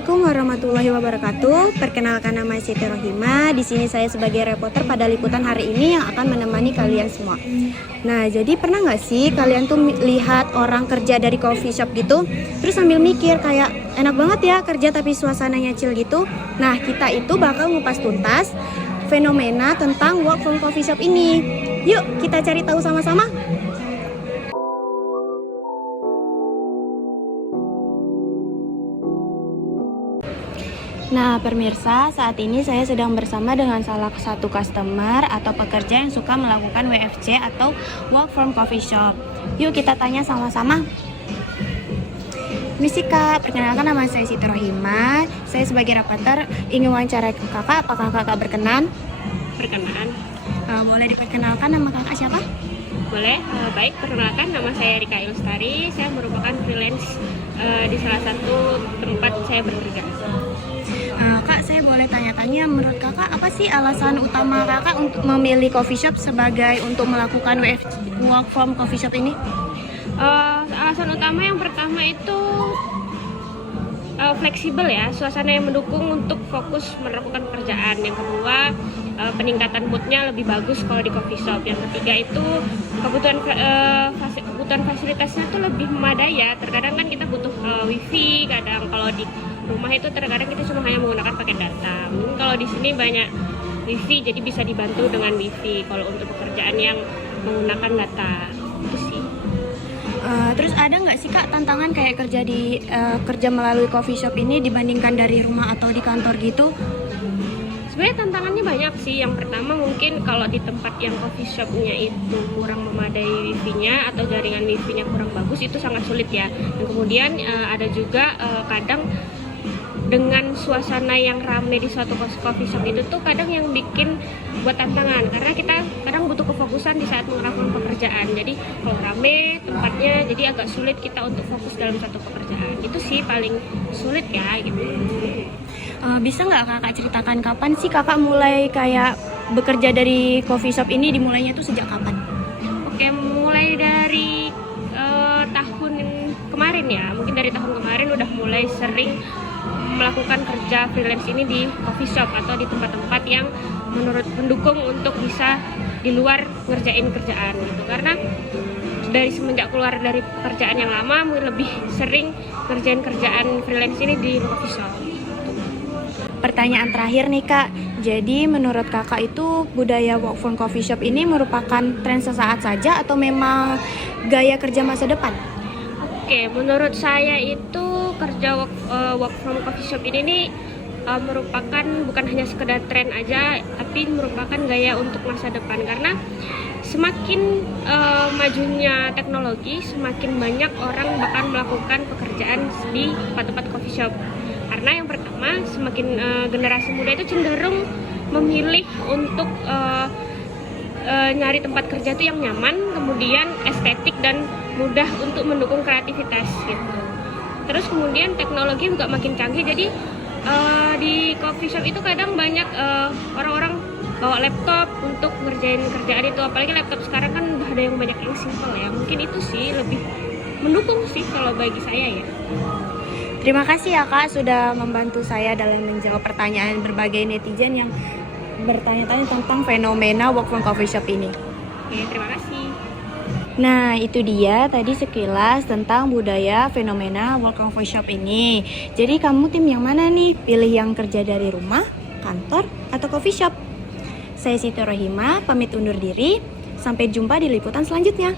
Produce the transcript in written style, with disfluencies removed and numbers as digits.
Assalamualaikum warahmatullahi wabarakatuh. Perkenalkan, nama saya Siti Rohima. Di sini saya sebagai reporter pada liputan hari ini yang akan menemani kalian semua. Nah, jadi pernah nggak sih kalian tuh lihat orang kerja dari coffee shop gitu, terus sambil mikir kayak enak banget ya kerja tapi suasananya chill gitu. Nah, kita itu bakal ngupas tuntas fenomena tentang work from coffee shop ini. Yuk kita cari tahu sama-sama. Nah, pemirsa, saat ini saya sedang bersama dengan salah satu customer atau pekerja yang suka melakukan WFC atau work from coffee shop. Yuk kita tanya sama-sama. Misi Kak, perkenalkan, nama saya Siti Rohima. Saya sebagai reporter ingin wawancara Kakak, apakah Kakak berkenan? Berkenan. Boleh diperkenalkan nama Kakak siapa? Boleh. Baik, perkenalkan, nama saya Rika Ilustari. Saya merupakan freelance di salah satu tempat saya bekerja. Kak, saya boleh tanya-tanya, menurut Kakak apa sih alasan utama Kakak untuk memilih coffee shop sebagai untuk melakukan work from coffee shop ini? Alasan utama yang pertama itu fleksibel ya, suasana yang mendukung untuk fokus melakukan pekerjaan. Yang kedua, peningkatan moodnya lebih bagus kalau di coffee shop. Yang ketiga itu kebutuhan fasilitasnya tuh lebih memadai ya. Terkadang kan kita butuh wifi, kadang kalau di rumah itu terkadang kita cuma hanya menggunakan paket data. Mungkin kalau di sini banyak wifi, jadi bisa dibantu dengan wifi kalau untuk pekerjaan yang menggunakan data. Itu sih. Terus ada nggak sih Kak tantangan kayak kerja melalui coffee shop ini dibandingkan dari rumah atau di kantor gitu? Sebenarnya tantangannya banyak sih. Yang pertama mungkin kalau di tempat yang coffee shopnya itu kurang memadai wifi-nya atau jaringan wifi-nya kurang bagus, itu sangat sulit ya. Dan kemudian ada juga kadang dengan suasana yang ramai di suatu coffee shop itu tuh kadang yang bikin buat tantangan, karena kita kadang butuh kefokusan di saat melakukan pekerjaan. Jadi kalau ramai tempatnya, jadi agak sulit kita untuk fokus dalam satu pekerjaan. Itu sih paling sulit ya gitu. Bisa nggak Kakak ceritakan kapan sih Kakak mulai kayak bekerja dari coffee shop ini, dimulainya tuh sejak kapan? Oke, mulai dari tahun kemarin ya, mungkin dari tahun kemarin udah mulai sering melakukan kerja freelance ini di coffee shop atau di tempat-tempat yang menurut mendukung untuk bisa di luar ngerjain kerjaan gitu. Karena dari semenjak keluar dari pekerjaan yang lama, mungkin lebih sering ngerjain kerjaan freelance ini di coffee shop. Pertanyaan terakhir nih Kak, jadi menurut Kakak itu budaya work from coffee shop ini merupakan tren sesaat saja atau memang gaya kerja masa depan? Oke, menurut saya itu kerja work from coffee shop ini nih merupakan bukan hanya sekedar tren aja, tapi merupakan gaya untuk masa depan. Karena semakin majunya teknologi, semakin banyak orang bahkan melakukan pekerjaan di tempat-tempat coffee shop. Karena yang pertama, semakin generasi muda itu cenderung memilih untuk nyari tempat kerja itu yang nyaman, kemudian estetik dan mudah untuk mendukung kreativitas gitu. Terus kemudian teknologi juga makin canggih, jadi di coffee shop itu kadang banyak orang-orang bawa laptop untuk ngerjain kerjaan itu. Apalagi laptop sekarang kan udah ada yang banyak yang simple ya. Mungkin itu sih lebih mendukung sih kalau bagi saya ya. Terima kasih ya Kak sudah membantu saya dalam menjawab pertanyaan berbagai netizen yang bertanya-tanya tentang fenomena work from coffee shop ini. Oke, terima kasih. Nah, itu dia tadi sekilas tentang budaya fenomena work from coffee shop ini. Jadi kamu tim yang mana nih? Pilih yang kerja dari rumah, kantor, atau coffee shop? Saya Siti Rohima, pamit undur diri. Sampai jumpa di liputan selanjutnya.